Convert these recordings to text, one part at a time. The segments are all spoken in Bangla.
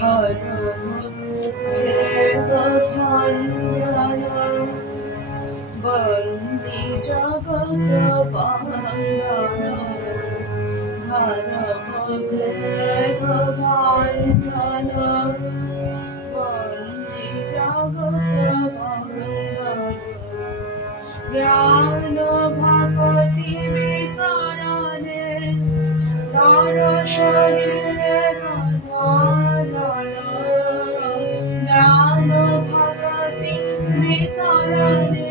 ধর্মভেদভঞ্জন বন্দি জগৎ বন্দন ধর্মভেদভঞ্জন বন্দি জগৎ বন্দন জ্ঞান ভক্তি বিতরণে নর শরীর ধারণ জ্ঞান ভক্তি বিতরণে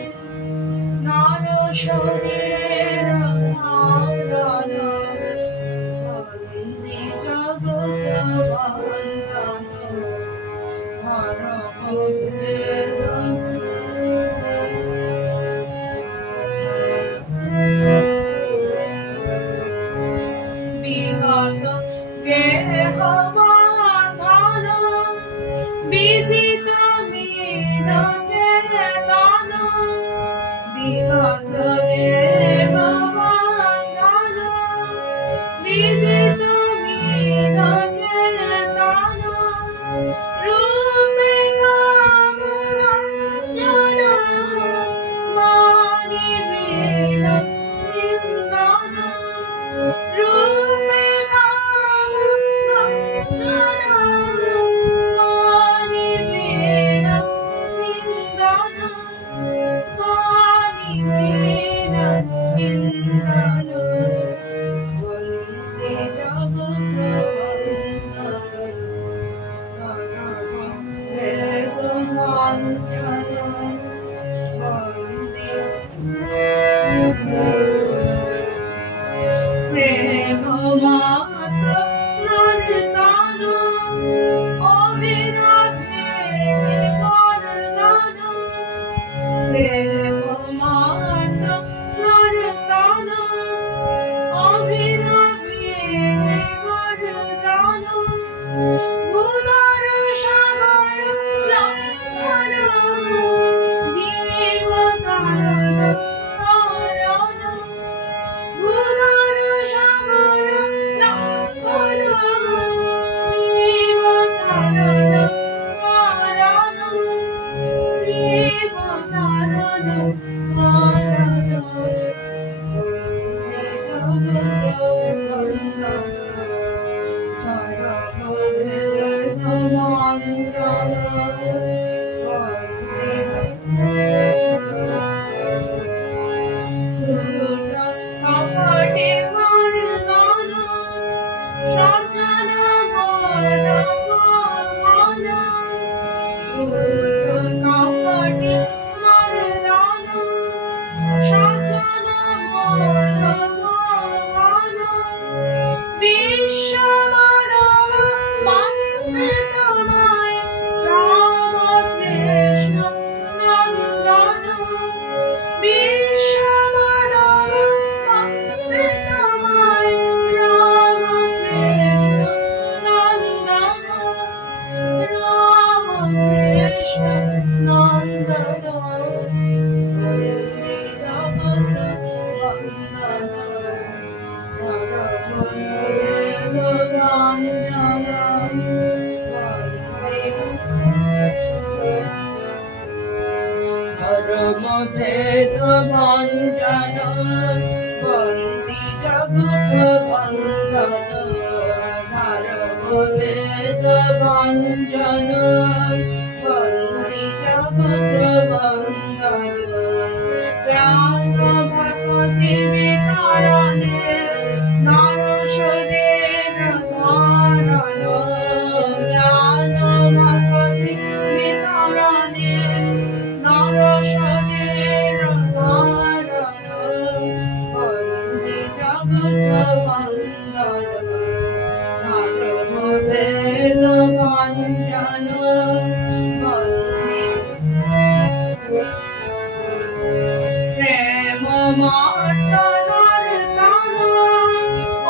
নর শরীর ধারণ বন্দি জগৎ বন্দন ধর্মভেদ বিগত গেহ বন্ধন বিজিত মিনকে দান বিগত গেহ বন্ধন বিজিত মিনকে দান রূপে কাম জ্ঞান মানি বিন নিন্দন রূপে কাম জ্ঞান মানি বিন নিন্দন মানি বিন নিন্দন বন্দে জগৎ বন্দন ধর্মভেদ ভঞ্জন বন্দে প্রেম মাত নর্তন অবিরভে বর্জন প্রেম মাত নর্তন অবিরভে বর্জন ভুলার সাগর লঙ্ঘন জীব তারণ তারণ ভুলার সাগর লঙ্ঘন জীব তারণ তারণ জীব তারণ তারণ বন্দে জগৎ বন্দন ধর্মভেদ ভঞ্জন বন্দে কপটে মর্দন সজ্জন মন মোহন কপটে মর্দন সজ্জন মন মোহন বিশ্ব মানব বন্দে তোমায় রাম কৃষ্ণ নন্দন বিশ্ব মানব বন্দে তোমায় রাম কৃষ্ণ নন্দন রাম কৃষ্ণ নন্দন বন্দে জগৎ বন্দন ধর্মভেদ ভঞ্জন বন্দে ধর্মভেদ ভঞ্জন বন্দি জগৎ বন্দন ধর্মভেদ ভঞ্জন বন্দি জগৎ বন্দন জ্ঞান ভক্তি বিতরণে নর শরীর ধারণ জ্ঞান ভক্তি বিতরণে নর শরীর ধারণ বন্দি জগৎ বন্দন ধর্মভেদ ভঞ্জন বন্দে প্রেম মাত নর্তন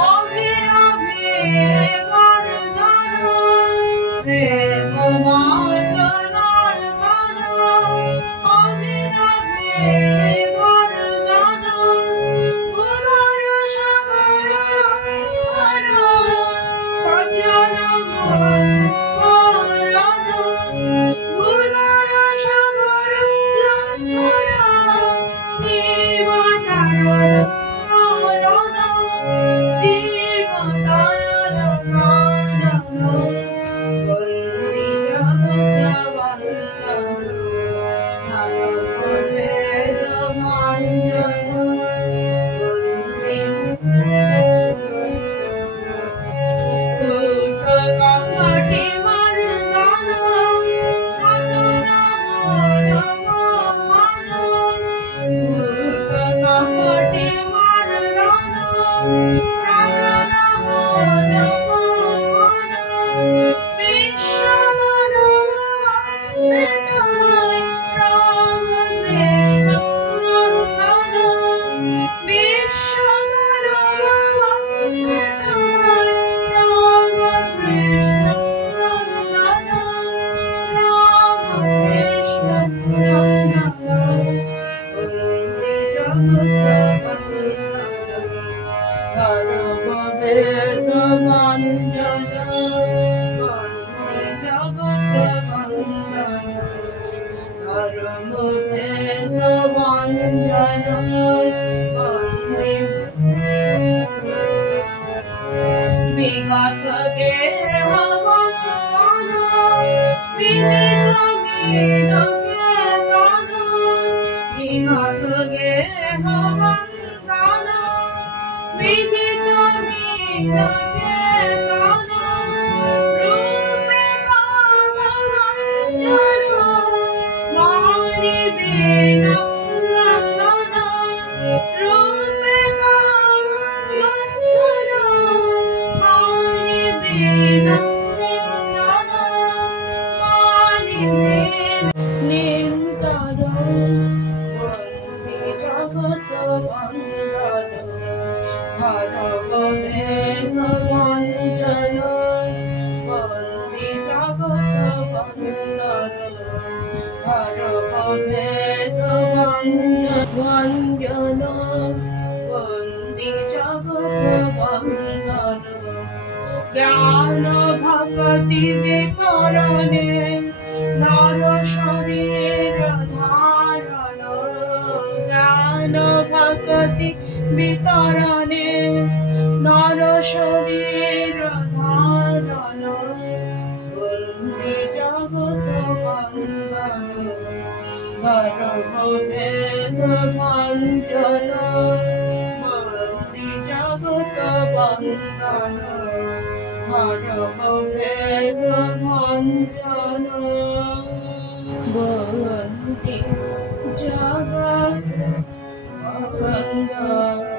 অবিরভে গর্জন প্রেম মাত নর্তন অবিরভে গর্জন ভুলার সাগর সজ্জন মন জ্ঞান ভক্তি বিতরণে নর শরীর ধারণ জ্ঞান ভক্তি বিতরণে নর শরীর ধারণ বন্দে জগৎ বন্দন ধর্ম ভেদ ভঞ্জন বন্দে জগৎ বন্দন ধর্ম ভেদ ভঞ্জন বন্দে জগৎ বন্দন।